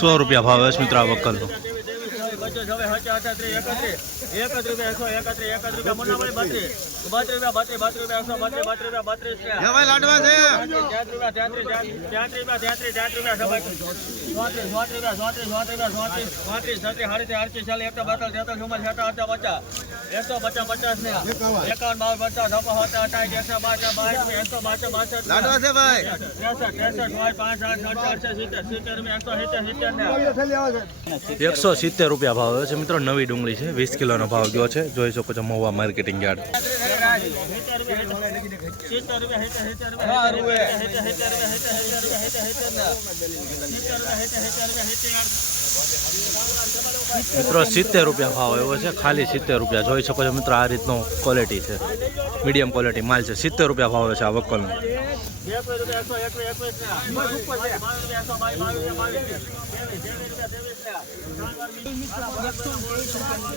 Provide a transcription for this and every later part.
₹100 ભાવ છે મિત્રો આ વકલનો. ₹170 ભાવ છે મિત્રો. નવી ડુંગળી છે, 20 કિલોનો ભાવ ગયો છે. જોઈ શકો છો મહુવા માર્કેટિંગ યાર્ડ. મિત્રો ₹70 ભાવ એવો છે, ખાલી ₹70. જોઈ શકો છો મિત્રો આ રીતનો ક્વોલિટી છે, મીડિયમ ક્વોલિટી માલ છે. ₹70 ભાવ છે આ વકલનો.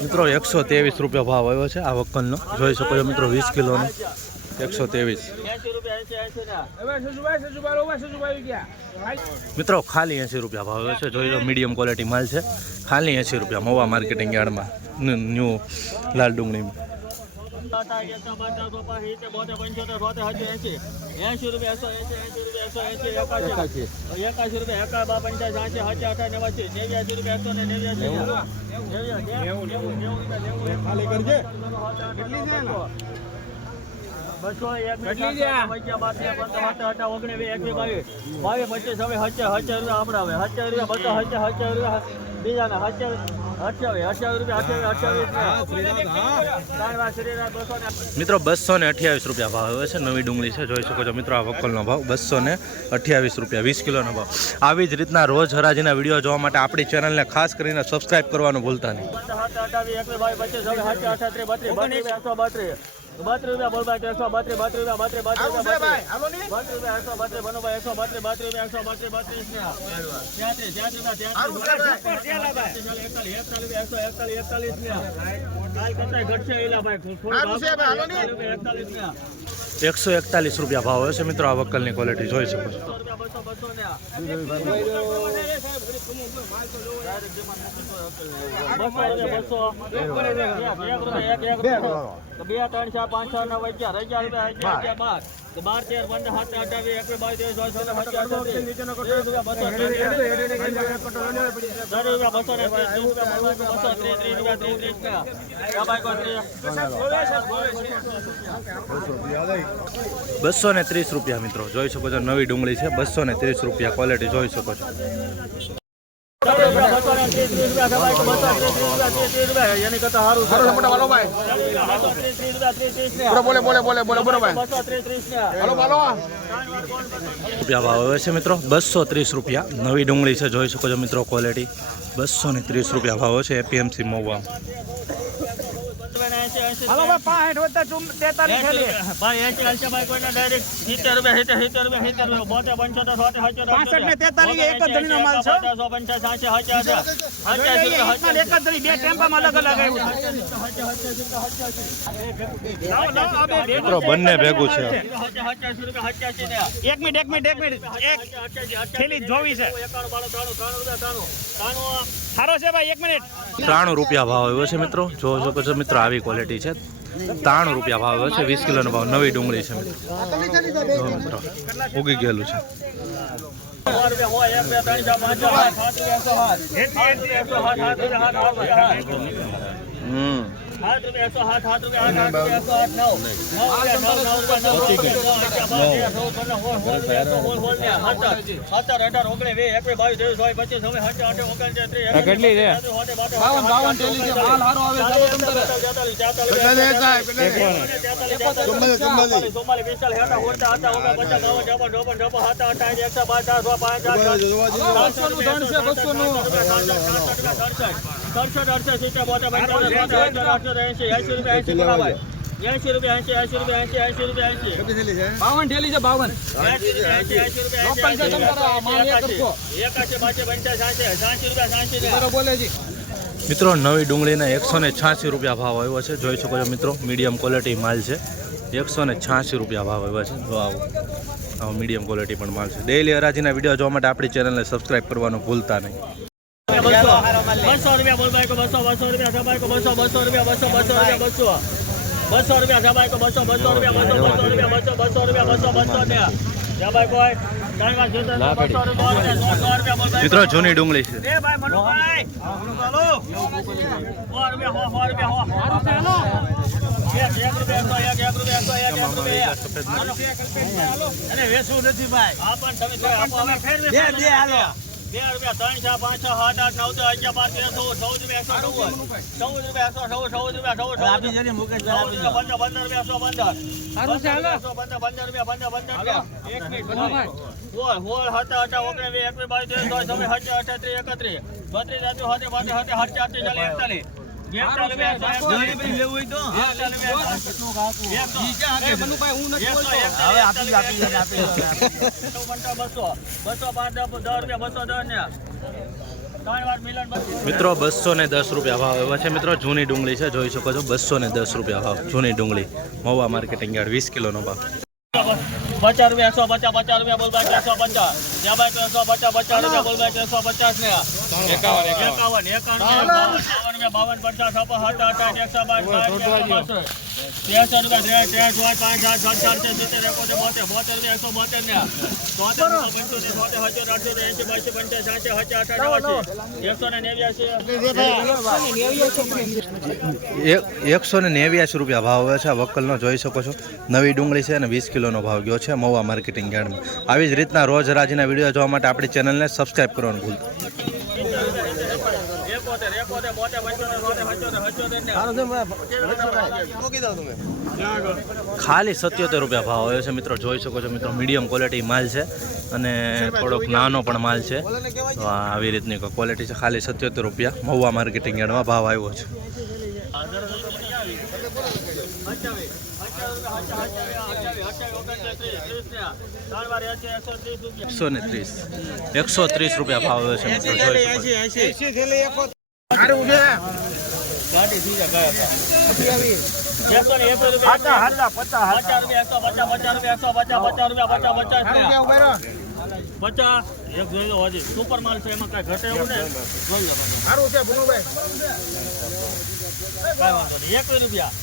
મિત્રો ₹123 ભાવ આવ્યો છે આ વકલનો. જોઈ શકો છો મિત્રો 20 કિલોનો 123. મિત્રો ખાલી ₹80 ભાવ આવ્યો છે. જોઈ લો મીડિયમ ક્વોલિટી માલ છે, ખાલી ₹80 મહુવા માર્કેટિંગ યાર્ડમાં ન્યૂ લાલ ડુંગળીમાં. મિત્રો ₹228 ભાવ આવે છે. નવી ડુંગળી છે, જોઈ શકો છો મિત્રો આ વકલનો ભાવ ₹228, 20 કિલોનો ભાવ. આવી જ રીતના રોજ હરાજીના વિડીયો જોવા માટે આપણી ચેનલને ખાસ કરીને સબસ્ક્રાઇબ કરવાનું ભૂલતા નહીં. ₹141 ભાવ હોય છે મિત્રો આ વકલની ક્વોલિટી જોઈ શકો છો. ₹230 મિત્રો જોઈ શકો છો. નવી ડુંગળી છે, ₹230 ક્વોલિટી જોઈ શકો છો. ભાવ આવે છે મિત્રો ₹230. નવી ડુંગળી છે, જોઈ શકો છો મિત્રો ક્વોલિટી. ₹230 ભાવ છે એપીએમસી મહુવા. બંને ભેગું છે. એક મિનિટ જોવી છે. સારો છે ભાઈ, 1 મિનિટ. ₹93 ભાવ આવ્યો છે મિત્રો. જો શકો છો મિત્રો આવી ક્વોલિટી છે. ₹93 ભાવ આવ્યો છે. 20 કિલોનો ભાવ. નવી ડુંગળી છે મિત્રો, ઉગી ગયેલું છે. 80 રૂપિયા 80 રૂપિયા 80 રૂપિયા 52 થેલી છે 52 બોલે છે મિત્રો નવી ડુંગળીના 186 રૂપિયા ભાવ આવ્યો છે. જોઈ શકો છો મિત્રો, મીડિયમ ક્વોલિટી માલ છે. 186 રૂપિયા ભાવ આવ્યો છે. જો આવો મીડિયમ ક્વોલિટી પણ માલ છે. ડેઈલી હરાજીના વિડીયો જોવા માટે આપણી ચેનલને સબસ્ક્રાઇબ કરવાનું ભૂલતા નહીં. 200 રૂપિયા બોલ ભાઈ 200 રૂપિયા સભાઈ 200 રૂપિયા 200 રૂપિયા 200 રૂપિયા સભાઈ 200 રૂપિયા 200 રૂપિયા 200 ને સભાઈ કોઈ મિત્રો જૂની ડુંગળી છે. એ ભાઈ મનુભાઈ ચાલો 100 રૂપિયા અને વેસું નથી ભાઈ આ પણ તમે આપો અમે ફેરવે 2 હાલો 2 રૂપિયા 3 4 5 6 7 8 9 10 11 12 13 14 રૂપિયા મિત્રો 210 રૂપિયા ભાવ એવા છે. મિત્રો જૂની ડુંગળી છે, જોઈ શકો છો. 210 રૂપિયા ભાવ જૂની ડુંગળી, મહુવા માર્કેટિંગ યાર્ડ, 20 કિલોનો ભાવ. 50 રૂપિયા 150 રૂપિયા બોલ ભાઈ 150 જ્યાં ભાઈ 150 રૂપિયા બોલ ભાઈ 150 ને 51 189 રૂપિયા ભાવ આવે છે. આ વક્કલનો જોઈ શકો છો. નવી ડુંગળી છે અને 20 કિલોનો ભાવ ગયો છે મહુવા માર્કેટિંગ યાર્ડમાં. આવી જ રીતના રોજ હરાજીના વિડીયો જોવા માટે આપણી ચેનલને સબસ્ક્રાઇબ કરવાનું ભૂલતા. ખાલી 77 રૂપિયા ભાવ આવ્યો છે. મિત્રો જોઈ શકો છો. મિત્રો મીડિયમ ક્વોલિટી માલ છે અને થોડોક નાનો પણ માલ છે. તો આવી રીતની ક્વોલિટી છે. ખાલી 77 રૂપિયા મહુવા માર્કેટિંગ યાર્ડમાં ભાવ આવ્યો છે. 130 રૂપિયા ભાવ આવ્યો છે. મિત્રો જોઈ શકો છો. સુપર માલ છે, એમાં કઈ ઘટે એવું ને સારું છે ભુનુભાઈ. કઈ વાંધો નહીં. 1 રૂપિયા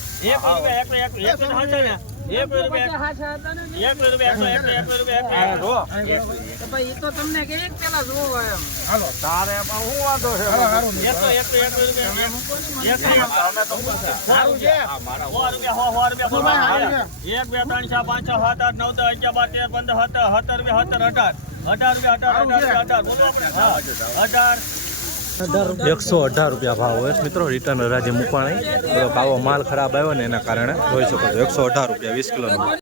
118 રૂપિયા ભાવ હોય છે. મિત્રો રિટર્ન હરાજી મૂકવાણી થોડોક આવો માલ ખરાબ આવ્યો ને એના કારણે જોઈ શકો છો. 118 રૂપિયા 20 કિલોનો.